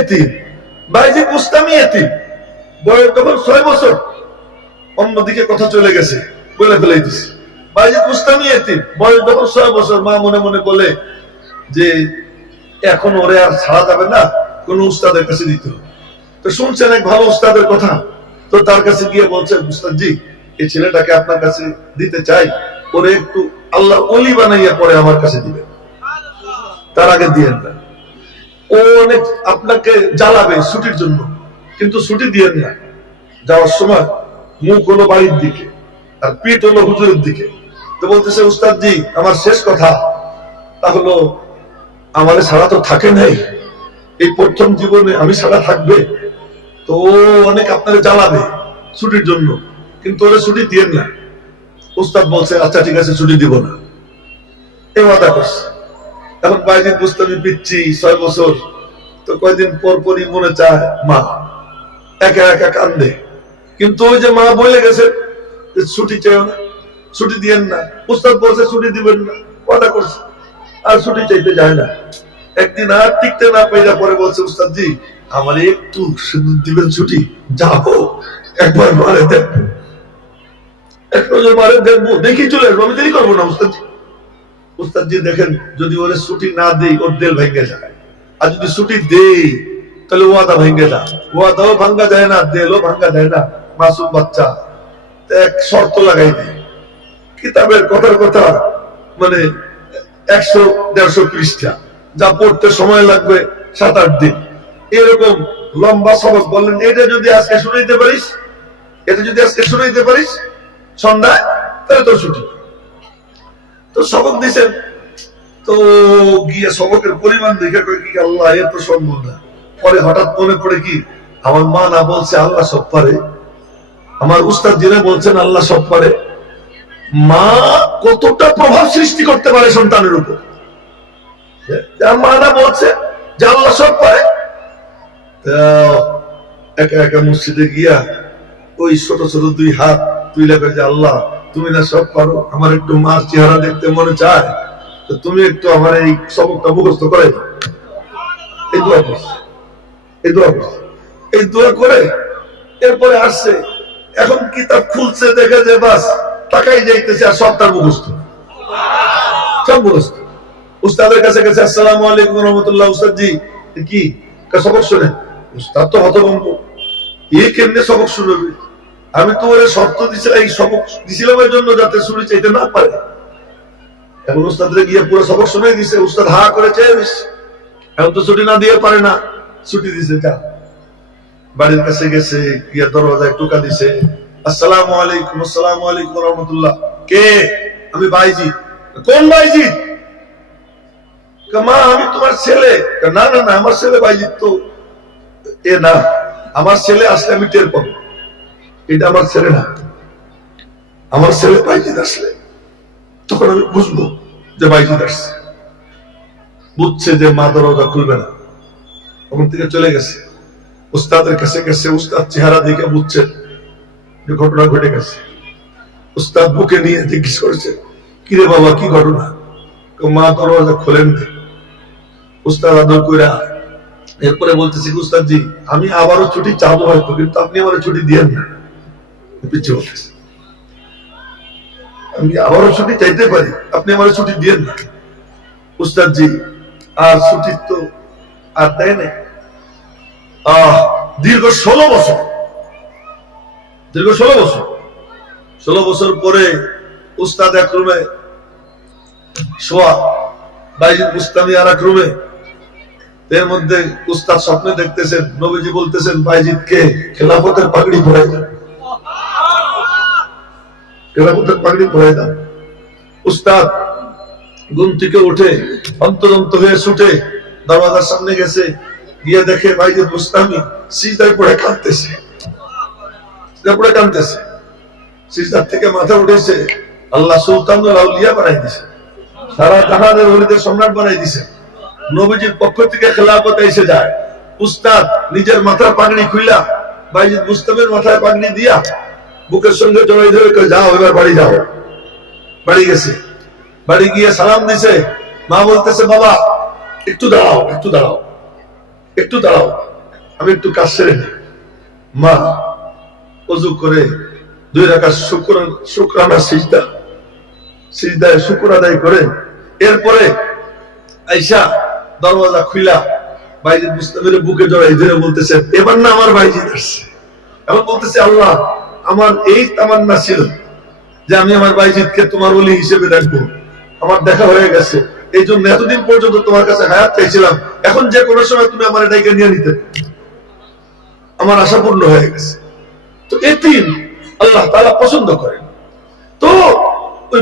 এতিম, বাইজিদ বুস্তামি এতিম, বয়স তখন 6 বছর। অন্যদিকে কথা চলে গেছে, বলে ফেলাই দিছে বাইজিদ বুস্তামি এতিম, বয়স তখন 6 বছর। মা মনে মনে বলে যে এখন ওরে আর ছাড়া যাবে না, কোন উস্তাদের কাছে দিতে হবে। তো শুনছেন এক ভালো উস্তাদের কথা, তো তার কাছে গিয়ে বলছে, উস্তাদজি এই ছেলেটাকে আপনার কাছে দিতে চাই, ওরে একটু আল্লাহ ওলি বানাইয়া পরে আমার কাছে দিবেন, তার আগে দিয়েন না। ও অনেক আপনাকে জ্বালাবে ছুটির জন্য, কিন্তু ছুটি দিয়েন না। যাওয়ার সময় মুখ হলো বাড়ির দিকে আর পিঠ হলো হুজুরের দিকে। তো বলতেছে, উস্তাদজি আমার শেষ কথা, তা হলো আমারে ছাড়া তো থাকে নাই, এই প্রথম জীবনে আমি ছাড়া থাকবে, তো অনেক আপনারে জ্বালাবে ছুটির জন্য, কিন্তু ওরা ছুটি দিয়েন না। উস্তাদ বলছে, আচ্ছা ঠিক আছে, ছুটি দিব না, এই ওয়াদা করছে। এখন বাইজিদ বুস্তামি পিচ্ছি 6 বছর, তো কয়েকদিন পর পরই মনে চায় মা, একা একা কান্দে, কিন্তু ওই যে মা বলে গেছে যে ছুটি চাইও না, ছুটি দিয়েন না। উস্তাদ বলছে ছুটি দিবেন না, ওয়াদা করছে, আর ছুটি চাইতে যায় না। একদিন আর টিকতে না পাইরা পরে বলছে, উস্তাদজি আমার একটু দিবেন ছুটি, যাবো একবার মারে দেখবো, এক নজর মারে দেখবো, দেখি চলে আসবো, আমি দেরি করবো না উস্তাদজি। উস্তাদজি দেখেন, যদি ওরে ছুটি না দেই ওর দেল ভেঙে যায়, আর যদি ছুটি দেই তাহলে ওয়াদা ভেঙে যায়, ওয়াদাও ভাঙ্গা যায় না, দেলও ভাঙ্গা যায় না। মাসুম বাচ্চা এক শর্ত লাগাই দেয়, কিতাবের কথার কথা, মানে 100-150 পৃষ্ঠা, যা পড়তে সময় লাগবে 7-8 দিন, এরকম লম্বা সবক বললেন, এটা যদি আজকে শুনাইতে পারিস, এটা যদি আজকে শুনাইতে পারিস সন্ধ্যায়, তাহলে তোর ছুটি। তো সবক দিছেন, তো গিয়ে সবকের পরিমাণ দেখে কয় কি আল্লাহ, এর তো সম্ভব না। পরে হঠাৎ মনে পড়ে কি, আমার মা না বলছে আল্লাহ সব পারে, আমার উস্তাদ যিনি বলছেন আল্লাহ সব পারে, মা কতটা প্রভাব সৃষ্টি করতে পারে সন্তানের উপর। মা না বলছে যে আল্লাহ সব পারে, একা একা মসজিদে গিয়া ওই ছোট ছোট 2 হাত তুইলা কয় যে আল্লাহ তুমি না সব পারো, আমার একটু মার চেহারা দেখতে মনে চায়, তো তুমি একটু আমার এই সবকটা মুখস্থ করে দাও। এই দোয়া করছে, এই দোয়া করছে, এই দোয়া করে এরপরে আসছে, এখন কিতাব খুলছে, দেখে যে বাস টাকাই যাইতেছে, আর সব তার মুখস্থ, সব মুখস্থ। উস্তাদের কাছে গেছে, আসসালামু আলাইকুম ওয়া রাহমাতুল্লাহ, উস্তাদজি কি সবক শুনেন। উস্তাদ তো হতভম্ব, এ কেমনে সবক শুনবে, আমি তো ওরে শর্ত দিছিলাম, এই সবক দিছিলাম এর জন্য যাতে ছুটি চাইতে না পারে। এখন উস্তাদরে গিয়ে পুরো সবক শুনে দিছে, উস্তাদ হা করে চেয়ে দিছে, এখন তো ছুটি না দিয়ে পারে না, ছুটি দিছে। যা বাড়ির কাছে গেছে, গিয়া দরজায় টোকা দিছে, আসসালামু আলাইকুম, আসসালামু আলাইকুম ওয়া রাহমাতুল্লাহ। কে? আমি বাইজিদ। কোন বাইজিদ? মা আমি তোমার ছেলে। না না না, আমার ছেলে বাইজিদ তো এ না, আমার ছেলে আসলে আমি টের পাবো, এটা আমার ছেলে না, আমার ছেলে বাইজিদ আসলে তখন আমি বুঝবো যে বাইজিদ আসছে। বুঝছে যে মা দরজা খুলবে না, ওখান থেকে চলে গেছে, উস্তাদের কাছে গেছে। উস্তাদ চেহারা দেখে বুঝছে যে ঘটনা ঘটে গেছে। উস্তাদ বুকে নিয়ে জিজ্ঞেস করেছে, কিরে বাবা কি ঘটনা? মা দরজা খোলেন না। উস্তাদ আদর কইরা এরপরে বলতেছি, উস্তাদজি আমি আবারও ছুটি চাবো হয়তো, কিন্তু আপনি আমার ছুটি দিয়েন না। পিছিয়ে বলতেছে, আমি আবারও ছুটি চাইতে পারি, আপনি আমার ছুটি দিয়েন না। উস্তাদজি আর ছুটি তো আর দেয় না। দীর্ঘ 16 বছর, দীর্ঘ 16 বছর, 16 বছর পরে উস্তাদ এক রুমে শোয়া, বাইজিদ বুস্তামি আর এক রুমে। এর মধ্যে উস্তাদ স্বপ্নে দেখতেছেন, নবীজি বলতেছেন বাইজিদকে খেলাফতের পাগড়ি পরাই দাও, খেলাফতের পাগড়ি পরাই দাও। উস্তাদ ঘুম থেকে উঠে অন্তরন্ত হয়ে ছুটে দরওয়াজার সামনে গেছে, গিয়ে দেখে বাইজিদ বুস্তামি সিজদায় পড়ে কাঁদতেছে, পড়ে কাঁদতেছে। সিজদার থেকে মাথা উঠেছে, আল্লাহ সুলতানুল আউলিয়া বানাই দিছে, সারা জাহানের ওলিদের সম্রাট বানাই দিছে, নবীজির পক্ষ থেকে খেলাফত এসে যায়। উস্তাদ নিজের মাথার পাগড়ি খুইলা বাইজিদ বুস্তামের মাথায় পাগড়ি দিয়া বুকের সঙ্গে জড়াই ধরে যাও এবার বাড়ি যাও। বাড়ি গেছে, বাড়ি গিয়ে সালাম দিছে। মা বলতেছে, বাবা একটু দাঁড়াও, একটু দাঁড়াও, একটু দাঁড়াও। আমি একটু কাজ সেরে নিই। মা ওযু করে 2 রাকাত শুকরানা সিজদায় শুকর আদায় করে এরপরে আয়েশা দরওয়াজা খুইলা বাইজিদ বুস্তামির বুকে জড়াই ধরে বলতেছে, এবার না আমার বাইজিদ আসছে। এখন বলতেছে, আল্লাহ, আমার এই তামান্না ছিল যে আমি আমার বাইজিদকে তোমার ওলি হিসেবে রাখবো, আমার দেখা হয়ে গেছে, এই জন্য এতদিন পর্যন্ত তোমার কাছে হায়াত চাইছিলাম, এখন যে কোনো সময় তুমি আমার এটাকে নিয়ে নিতে, আমার আশা পূর্ণ হয়ে গেছে। তো এতিম আল্লাহ তাআলা পছন্দ করেন। তো ওই